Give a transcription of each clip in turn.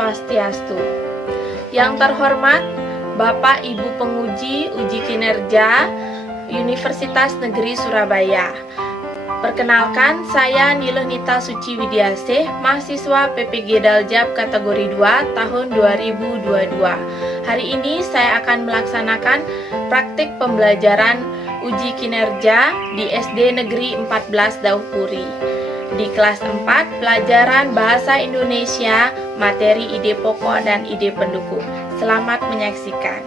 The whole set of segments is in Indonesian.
Swastiastu. Yang terhormat Bapak Ibu Penguji Uji Kinerja Universitas Negeri Surabaya. Perkenalkan, saya Niluh Nita Suci Widiasih, mahasiswa PPG Daljab kategori 2 tahun 2022. Hari ini saya akan melaksanakan praktik pembelajaran uji kinerja di SD Negeri 14 Daupuri. Di kelas 4, pelajaran Bahasa Indonesia, materi ide pokok dan ide pendukung. Selamat menyaksikan.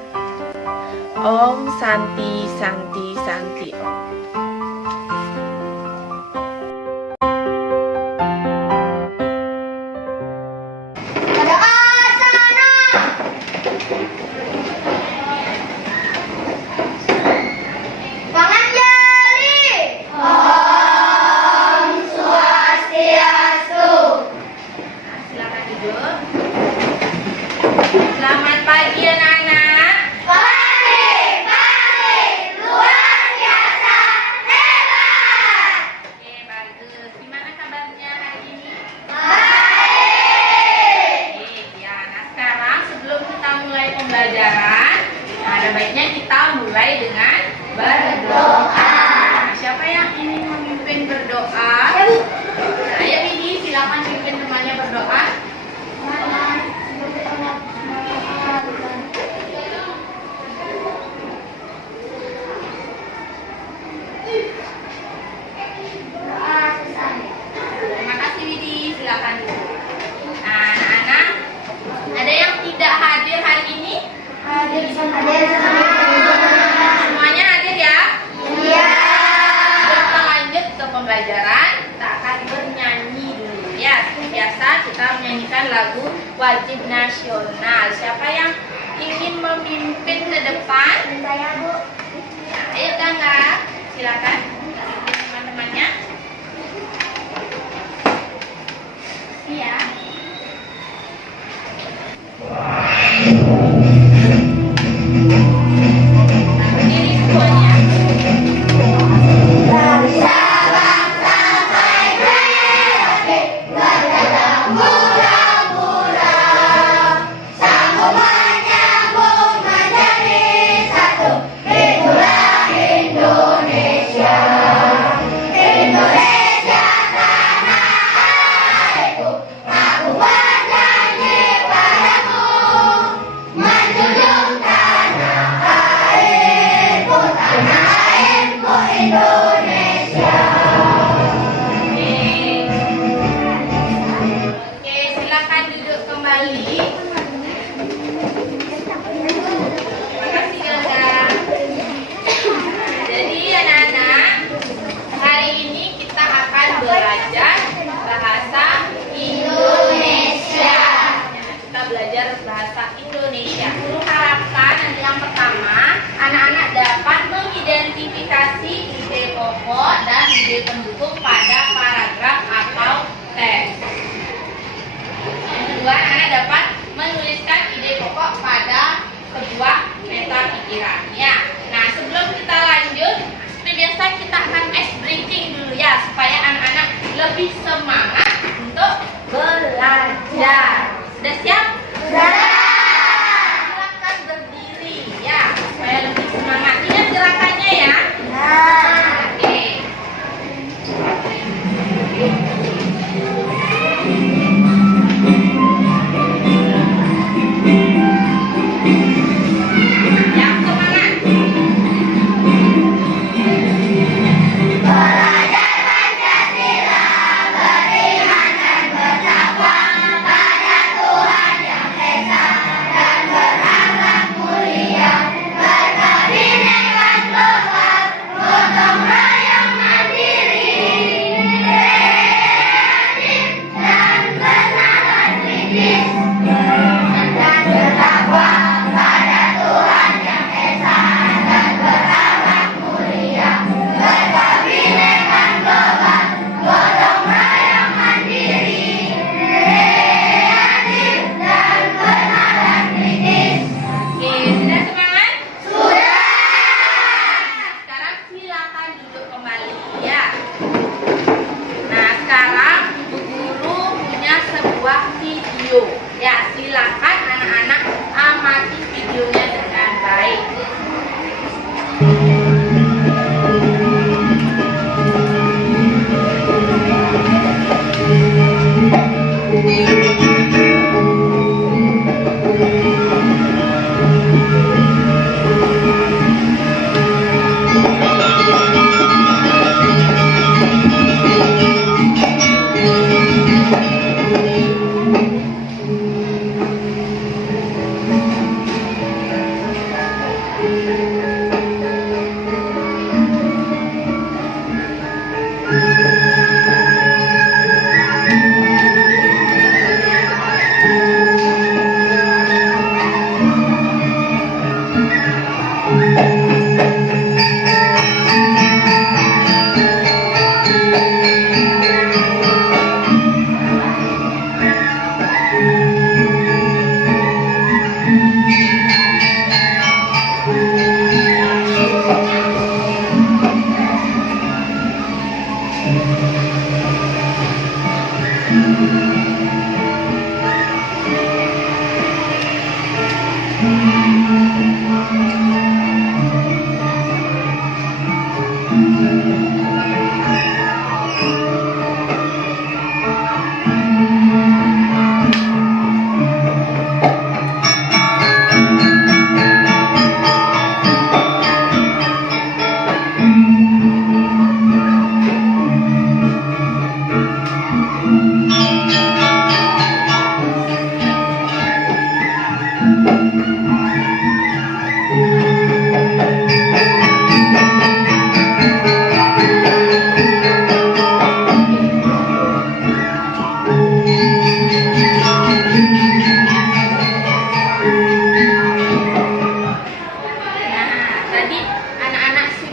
Om Santi Santi Santi Om. Selamat pagi anak-anak. Pagi, luar biasa, hebat. Oke, bagus. Gimana kabarnya hari ini? Baik. Oke, ya. Nah sekarang sebelum kita mulai pembelajaran, ada baiknya kita mulai dengan berdoa. Siapa yang ingin memimpin berdoa? Ayo Widi, silakan pimpin temannya berdoa. Terima kasih Widi, silakan. Nah, anak-anak, ada yang tidak hadir hari ini? Semuanya hadir ya? Iya. Kita lanjut ke pembelajaran. Kita akan bernyanyi dulu ya. Seperti biasa kita menyanyikan lagu wajib nasional. Siapa yang ingin memimpin ke depan? Saya, Bu. Ayo Gangga, silakan teman-temannya. Iya. Berdiri semuanya. Bangsa sampai merauke, berdagang murah-murah, sanggup menyambung menjadi satu. Itulah Indonesia.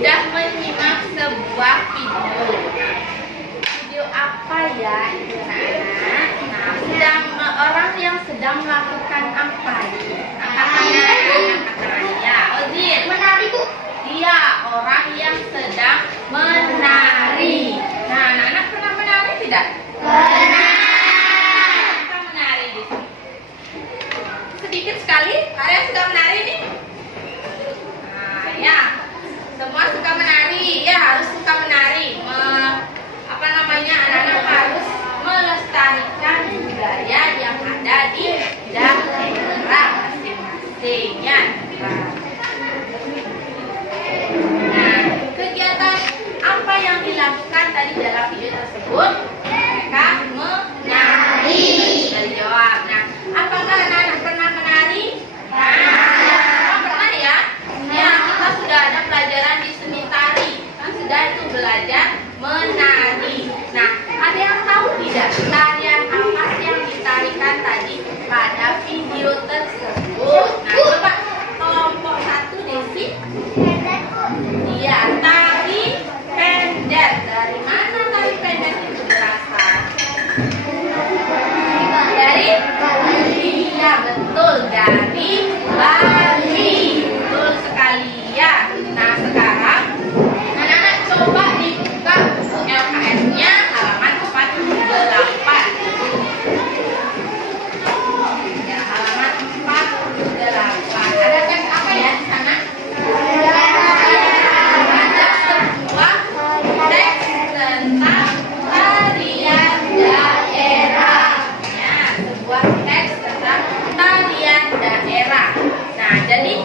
sudah menyimak sebuah video. Video apa ya itu anak-anak? Nah, sedang orang yang sedang melakukan apa ini? Ya, Ozin. Menari, Bu. Iya, orang yang sedang menari. Nah, anak-anak pernah menari tidak? Pernah. Kita menari di sini. Sedikit sekali, kalian suka menari nih? Nah, ya. Semua suka menari, ya harus suka menari. Anak-anak harus melestarikan budaya yang ada di daerah masing-masing ya. Nah, kegiatan apa yang dilakukan tadi dalam video tersebut? Mereka menari. Dari jawab. Nah, apakah anak-anak pernah menari? Pernah ya? Ya, kita sudah ada pelajaran di seni tari. Kan sudah itu belajar menari. Nah, ada yang tahu tidak tarian apa sih yang ditarikan tadi pada video tersebut? Nah, coba kelompok 1 Desi. Iya, tari pendet. Dari mana tari pendet itu berasal? Dari Bali. Iya, betul, dari Bali. Betul sekali ya. Nah, sekarang anak-anak coba dibuka buku LKS-nya halaman 48. Ya, halaman 48. Ada teks apa ya di sana? Ada sebuah teks tentang tarian daerah. Ya, sebuah teks tentang tarian daerah. Nah, jadi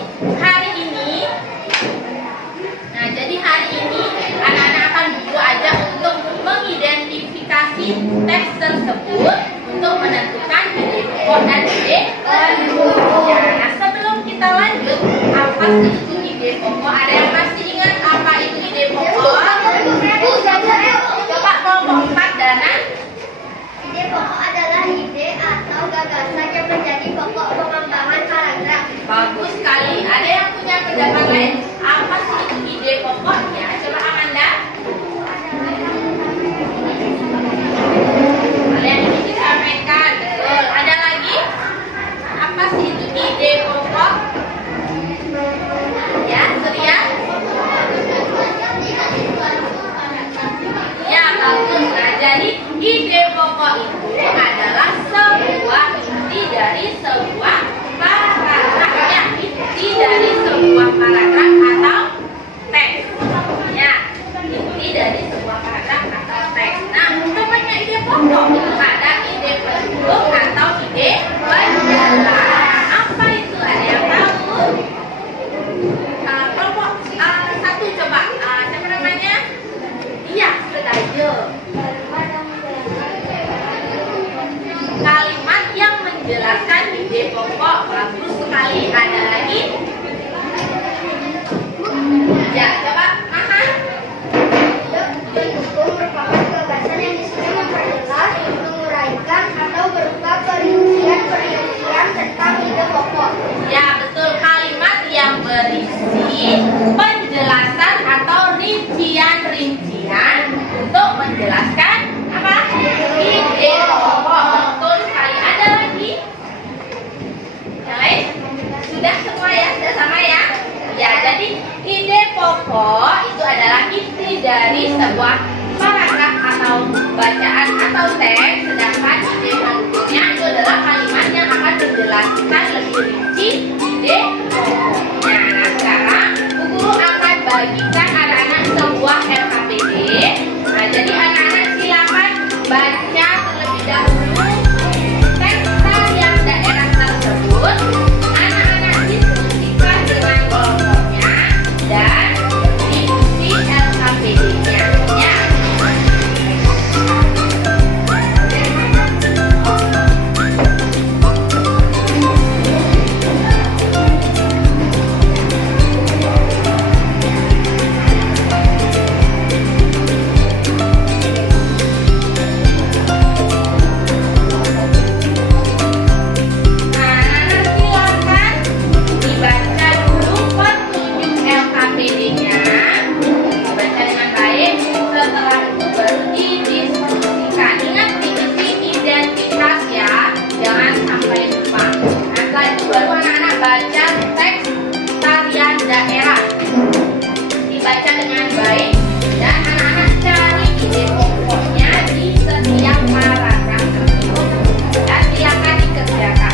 hari ini anak-anak akan dulu aja untuk mengidentifikasi teks tersebut untuk menentukan ide pokok dan ide pendukungnya. Nah, sebelum kita lanjut, apa sih itu ide pokok? Ada yang masih ingat apa itu ide pokok? Coba kelompok 4 Dana. Ide pokok adalah ide atau gagasan yang menjadi pokok pengembangan paragraf. Bagus sekali. Ada yang punya pendapat lain? Apa sih itu ide pokoknya? Coba Amanda. Kalian ini disampaikan. Betul. Ada lagi? Apa sih itu ide pokok? Ya, Surya. Ya, bagus. Nah, jadi ide pokok itu adalah sebuah inti dari sebuah paragraf. Ya, inti dari sebuah paragraf atau teks. Ya, inti dari sebuah paragraf atau teks. Nah, namanya ide pokok itu ada ide pendukung atau ide penjelas. Apa itu? Ada yang tahu? Kelompok 1 coba. Siapa namanya? Iya, Sedayo. Kalimat yang menjelaskan ide pokok. Bagus sekali. Ada lagi? Ya, coba Mahan. Pendukung merupakan gagasan yang disusun memperjelas, menguraikan, atau berupa perincian tentang ide pokok. Ya, betul. Kalimat yang berisi penjelasan atau rincian-rincian untuk menjelaskan apa? Ide pokok. Betul sekali. Ada lagi? Yang lain? Sudah semua ya? Sudah sama ya? Ya, jadi ide pokok itu adalah inti dari sebuah paragraf atau bacaan atau teks, sedangkan ide pendukungnya itu adalah kalimat yang akan menjelaskan lebih rinci ide pokoknya. Nah, sekarang Bu Guru akan bagikan anak-anak sebuah LKPD. Nah, jadi anak-anak silakan baca terlebih dahulu teks tarian daerah tersebut. Anak-anak diskusikan dengan kelompoknya dan ikuti LKPD-nya. Ya. Baik, dan anak-anak cari ide pokoknya di setiap paragraf tersebut dan silakan dikerjakan.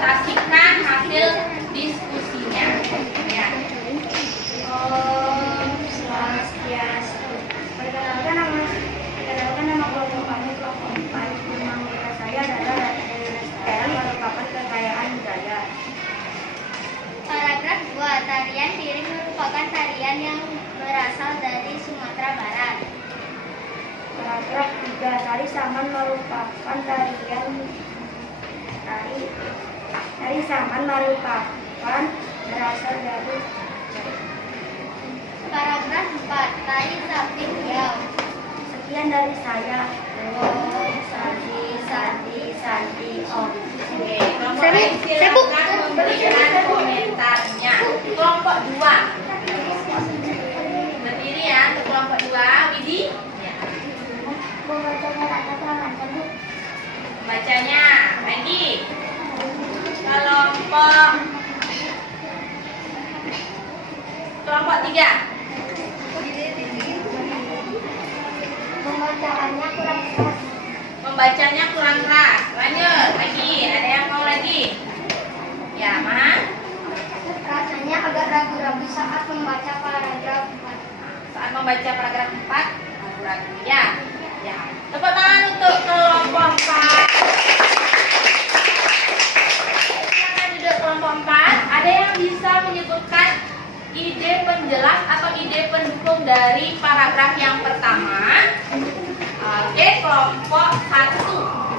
presentasikan hasil diskusinya. Ya. Om Swastiastu. Perkenalkan nama kelompok kami, kelompok 4. Nama saya adalah Raden merupakan kekayaan budaya. Paragraf 2. Tarian piring merupakan tarian yang berasal dari Sumatera Barat. Paragraf 3. Tari saman merupakan tari saman merupakan berasal dari Paragraf 4. Tari zapin riau. sekian dari saya. Om Sandi Om. Oke, kelompok lain silakan memberikan komentarnya. Kelompok 2. Berdiri ya untuk kelompok 2. Widi. Ya. Membacanya ada terangkan, Bu. Bacanya, Maggie. Kelompok 3. Membacaannya kurang keras. Membacanya kurang keras. Lanjut, lagi. Ada yang mau lagi? Ya, Ma. Rasanya agak ragu-ragu saat membaca paragraf 4. Saat membaca paragraf 4, ragu-ragu. Ya. Ya. Tepuk tangan untuk kelompok 4. Silakan duduk kelompok 4. Ada yang bisa menyebutkan ide penjelas atau ide pendukung dari paragraf yang pertama? Oke, kelompok 1.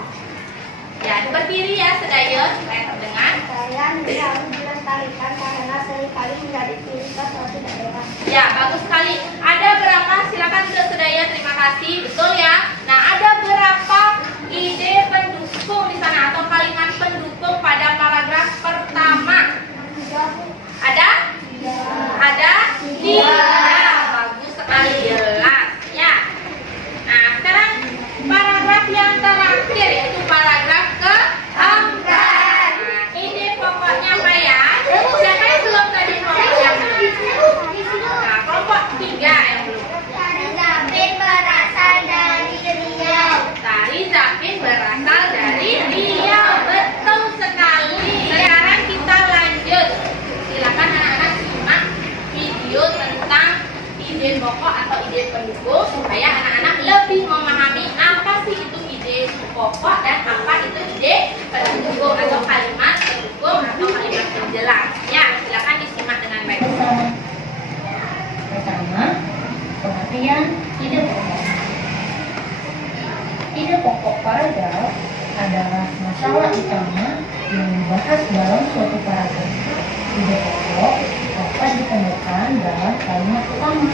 Ya, berdiri ya sedaya supaya terdengar. Tarian harus dilestarikan karena seringkali menjadi ciri khas suatu daerah. Ya, bagus sekali. Ada berapa? Silakan duduk sedaya. Terima kasih. Betul ya. Nah, ada berapa ide pendukung di sana atau kalimat pendukung pada paragraf pertama? Ada? Ada? Tidak. Bagus sekali. Jelas. Ya. Nah, sekarang paragraf yang terakhir yaitu paragraf ke-4. Nah, ide pokoknya apa ya? Siapa yang belum tadi pokoknya? Nah, kelompok 3 yang belum. Tari zapin berasal dari Riau. Tari zapin berasal dari Riau. Betul sekali. Sekarang kita lanjut. Silakan anak-anak simak video tentang ide pokok atau ide pendukung supaya anak-anak lebih memahami apa sih itu ide pokok dan apa itu ide pendukung atau kalimat pendukung atau kalimat penjelas. Ya, silakan disimak dengan baik. Pertama, pengertian ide pokok. Ide pokok paragraf adalah masalah utama yang dibahas dalam suatu paragraf. Ide pokok dapat ditemukan dalam kalimat utama.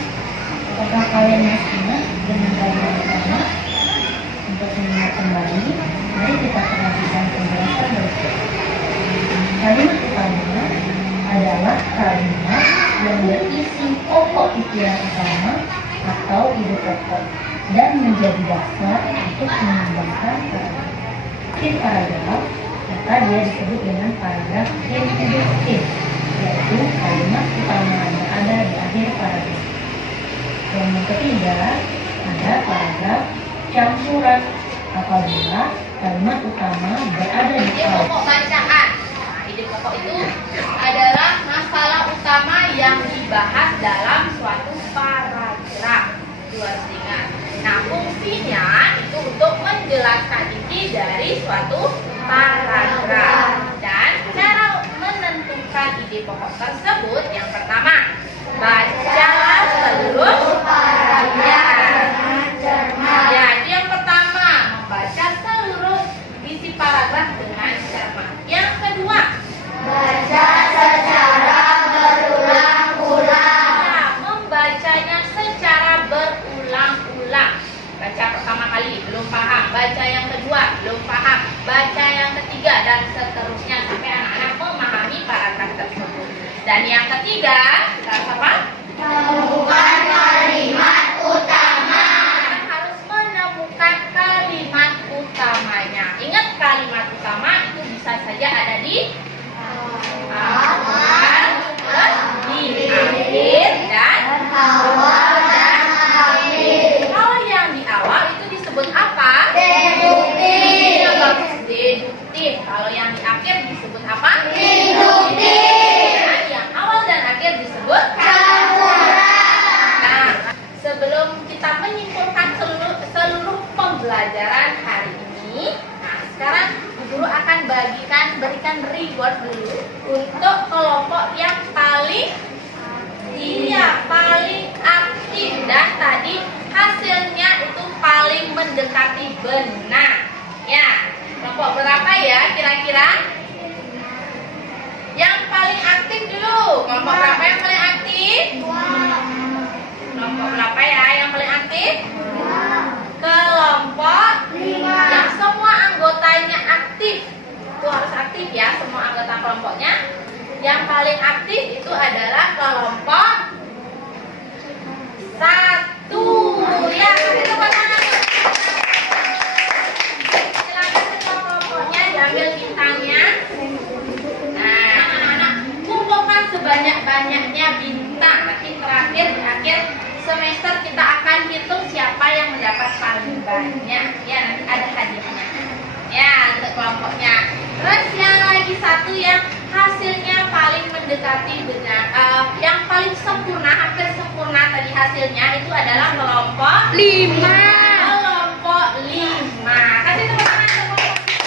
Apakah kalian masih ingat dengan kalimat utama? Untuk mengingat kembali, mari kita perhatikan penjelasan berikut. Kalimat utama adalah kalimat yang berisi pokok pikiran utama atau ide pokok dan menjadi dasar untuk mengembangkan paragraf. Di paragraf, maka dia disebut dengan paragraf introduktif, yaitu kalimat utama yang ada di akhir paragraf. Dan yang ketiga, ada paragraf campuran apabila kalimat utama berada di Ide awal. pokok bacaan. Nah, ide pokok itu adalah masalah utama yang dibahas dalam suatu paragraf. Itu harus diingat. Nah, fungsinya itu untuk menjelaskan inti dari suatu paragraf. Dan cara menentukan ide pokok tersebut yang pertama, bacalah seluruh paragraf. Ya, itu yang pertama, membaca seluruh isi paragraf dengan cermat. Yang kedua, Baca secara berulang-ulang. ya, membacanya secara berulang-ulang. Baca pertama kali belum paham, baca yang kedua belum paham, baca yang ketiga dan seterusnya sampai anak-anak memahami paragraf tersebut. Dan yang ketiga, kita harus apa? Temukan kalimat utama. Kita harus menemukan kalimat utamanya. Ingat, kalimat utama itu bisa saja ada di awal, di akhir, dan Awal dan akhir. kalau yang di awal itu disebut apa? Deduktif. Ya, bagus, deduktif. Kalau yang di akhir disebut apa? pembelajaran hari ini. Nah, sekarang Bu Guru akan berikan reward dulu untuk kelompok yang paling aktif dan tadi hasilnya itu paling mendekati benar. Ya, kelompok berapa ya kira-kira? Yang paling aktif dulu. Kelompok berapa yang paling aktif? Kelompok berapa ya yang paling aktif? Kelompok 5 yang semua anggotanya aktif. Itu harus aktif ya, semua anggota kelompoknya. Yang paling aktif itu adalah kelompok 1. Ya, kasih tepuk tangan. Silakan ketua kelompoknya diambil bintangnya. Nah, anak-anak kumpulkan sebanyak-banyaknya bintang. Nanti terakhir di akhir semester kita akan hitung siapa yang mendapat paling banyak. Ya, nanti ada hadiahnya. Ya, untuk kelompoknya. Terus yang lagi satu yang hasilnya paling mendekati benar, yang paling sempurna, hampir sempurna tadi hasilnya itu adalah kelompok 5. Kelompok 5. Kasih tepuk tangan untuk kelompok 5.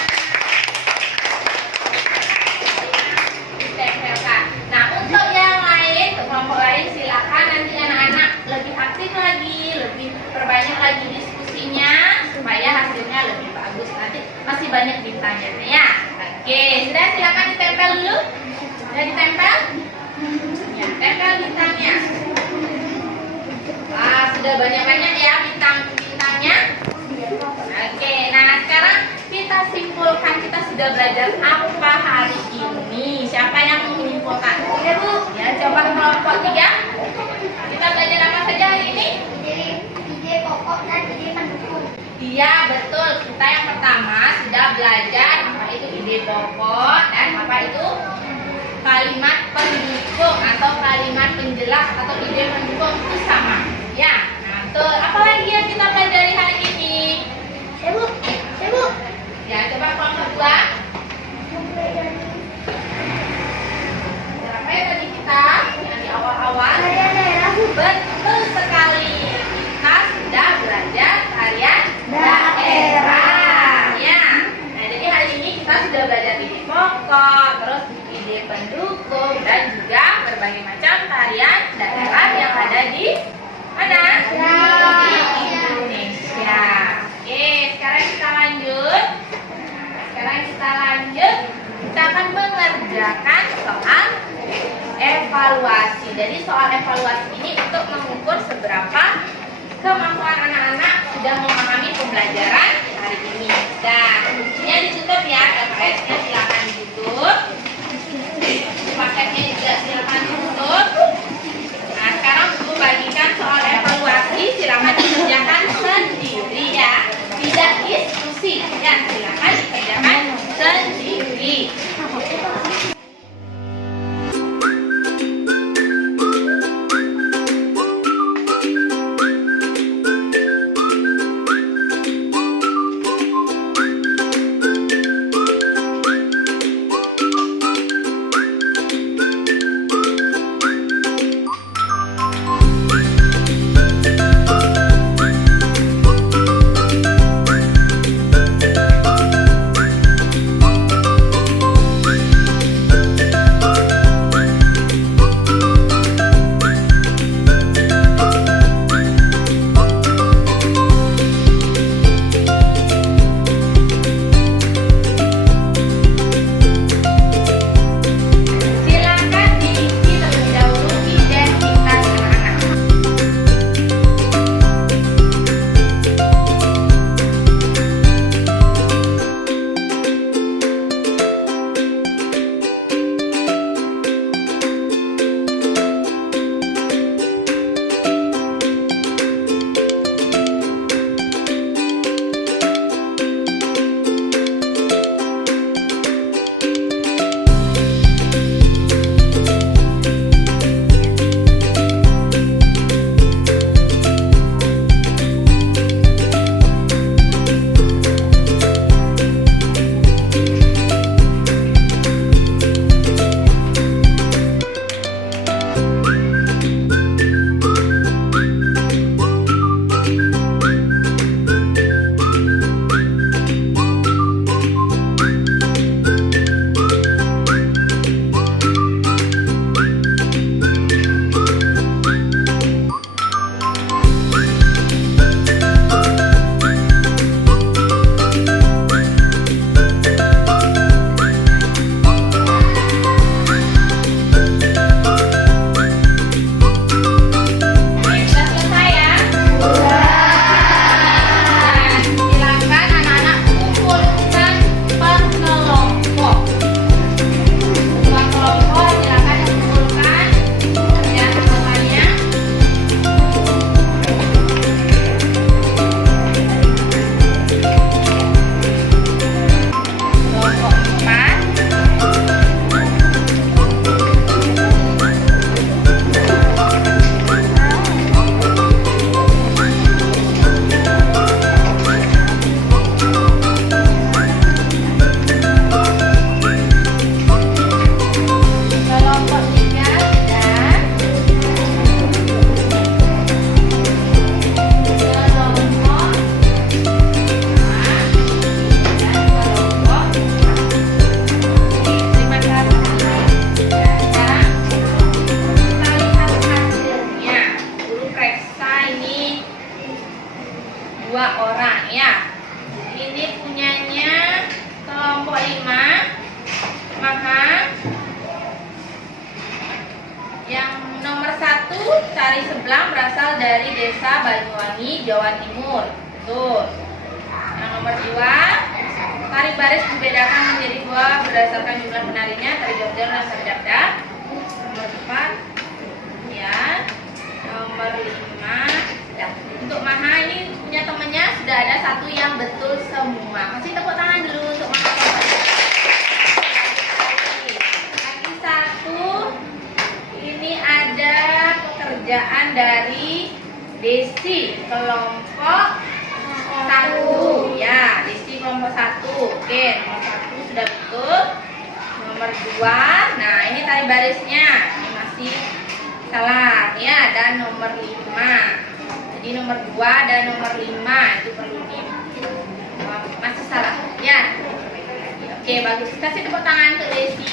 Nah, untuk yang lain, untuk kelompok lain silakan nanti anak-anak lebih aktif lagi, lebih perbanyak lagi diskusinya supaya hasilnya lebih bagus. Nanti masih banyak bintangnya ya. Oke, sudah silakan ditempel dulu. Sudah ditempel? Ya, tempel bintangnya. Wah, sudah banyak-banyak ya bintangnya. Oke, nah sekarang kita simpulkan, kita sudah belajar apa hari ini. Siapa yang mau menyimpulkan? Ya Bu, ya coba kelompok 3. Kita belajar apa saja hari ini? Ide pokok dan ide pendukung. Iya, betul. Kita yang pertama sudah belajar apa itu ide pokok dan apa itu kalimat pendukung atau kalimat penjelas atau ide pendukung itu sama. Ya, nah betul. Apa lagi yang kita pelajari hari ini? Ya Bu. Ya, coba kelompok 2. Berapa ya tadi kita yang di awal-awal? Daerah Bu. Betul sekali. Kita sudah belajar tarian daerah. Ya. Nah, jadi hari ini kita sudah belajar ide pokok, terus ide pendukung dan juga berbagai macam tarian daerah yang ada di mana? Di Indonesia. Oke, sekarang kita lanjut. Kita akan mengerjakan soal evaluasi. Jadi soal evaluasi ini untuk mengukur seberapa kemampuan anak-anak sudah memahami pembelajaran hari ini. Dan kuncinya ditutup ya, LKS-nya silakan ditutup. Paketnya juga silakan ditutup. Nah, sekarang Bu bagikan soal evaluasi, silakan dikerjakan sendiri ya, tidak diskusi. Ya, silakan dikerjakan sendiri. dari Desa Banyuwangi, Jawa Timur. Betul. Yang nomor 2, tarik baris dibedakan menjadi 2 berdasarkan jumlah penarinya, tari jogja dan tari dapdak. Nomor 4, ya. Nomor 5, ya. Untuk Maha ini punya temennya sudah ada 1 yang betul semua. Kasih tepuk tangan dulu untuk Maha. Lagi 1, ini ada pekerjaan dari Desi kelompok 1. Ya, Desi kelompok 1. Oke, nomor 1 sudah betul. Nomor 2, nah ini tali barisnya. Ini masih salah ya, dan nomor 5. Jadi nomor 2 dan nomor 5 itu perlu masih salah ya. Oke, bagus. Kasih tepuk tangan untuk Desi.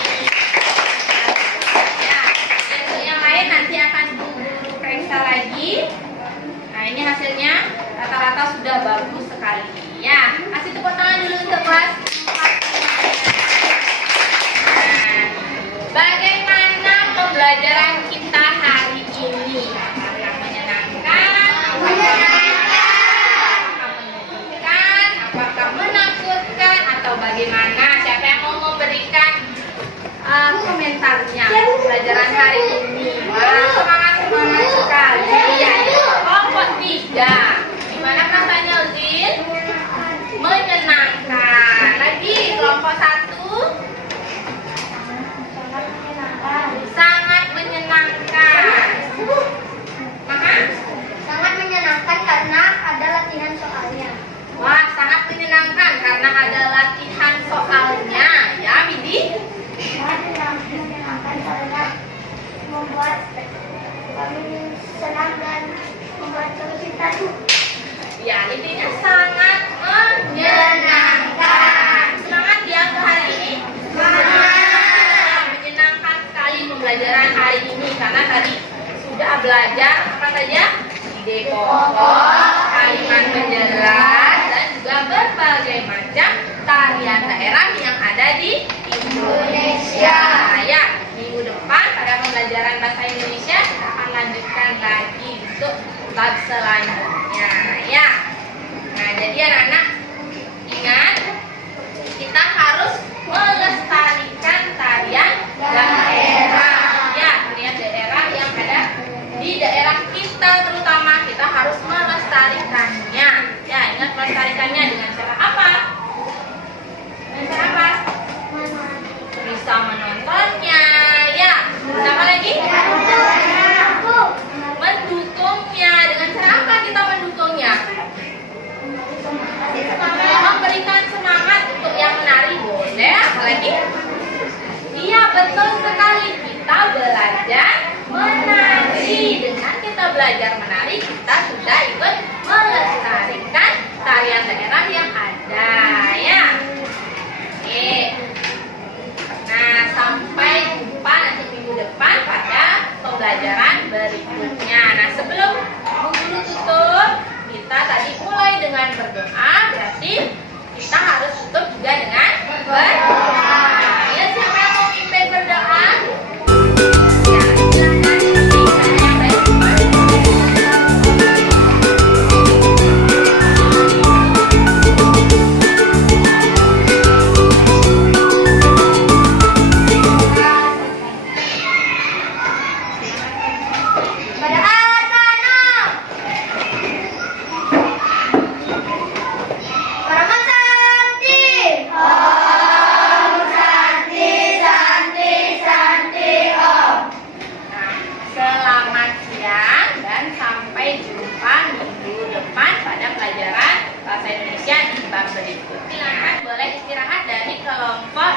Ya, untuk yang lain nanti akan guru periksa lagi. Nah, ini hasilnya rata-rata sudah bagus sekali ya. Kasih tepuk tangan dulu untuk kelas 4. Nah, bagaimana pembelajaran kita hari ini? Apakah menyenangkan? Apakah menyenangkan? Apakah menakutkan? Atau bagaimana? Siapa yang mau memberikan komentarnya pembelajaran hari ini? Semangat sekali ya. Kelompok 3, gimana rasanya Uzin? Menyenangkan. Lagi kelompok 1, sangat menyenangkan. Maka Sangat menyenangkan karena ada latihan soalnya. wah, sangat menyenangkan karena ada latihan soalnya ya, Bidi. Sangat menyenangkan karena membuat kami senang dan membuat kami cinta. Ya, intinya sangat menyenangkan. Semangat ya untuk hari ini. Semangat. Menyenangkan sekali pembelajaran hari ini karena tadi sudah belajar apa saja? Ide pokok, kalimat penjelas, dan juga berbagai macam tarian daerah yang ada di Indonesia. Ya, minggu depan pada pembelajaran bahasa Indonesia kita akan lanjutkan lagi untuk bab selanjutnya ya. Nah, jadi anak-anak ingat, kita harus melestarikan tarian daerah ya, tarian daerah yang ada di daerah kita, terutama kita harus melestarikannya ya. Ingat, melestarikannya dengan cara apa? Dengan cara apa? Bisa menontonnya ya. Bisa apa lagi? Mendukungnya. Dengan cara apa kita mendukungnya? Memberikan semangat untuk yang menari boleh. Apalagi? Iya, betul sekali. Kita belajar menari. Dengan kita belajar menari, kita sudah ikut melestarikan tarian daerah yang ada ya. Oke. Nah, sampai jumpa nanti minggu depan pada pembelajaran berikutnya. Nah, sebelum Bu Guru tutup, kita tadi mulai dengan berdoa, berarti kita harus tutup juga dengan berdoa. Ya, siapa yang mau mimpin berdoa? Ya, silakan yang baik. Pada asana. Para Santi. Om Santi, Santi, Santi Om. Nah, selamat siang dan sampai jumpa minggu depan pada pelajaran bahasa Indonesia di bab berikutnya. Silakan boleh istirahat dari kelompok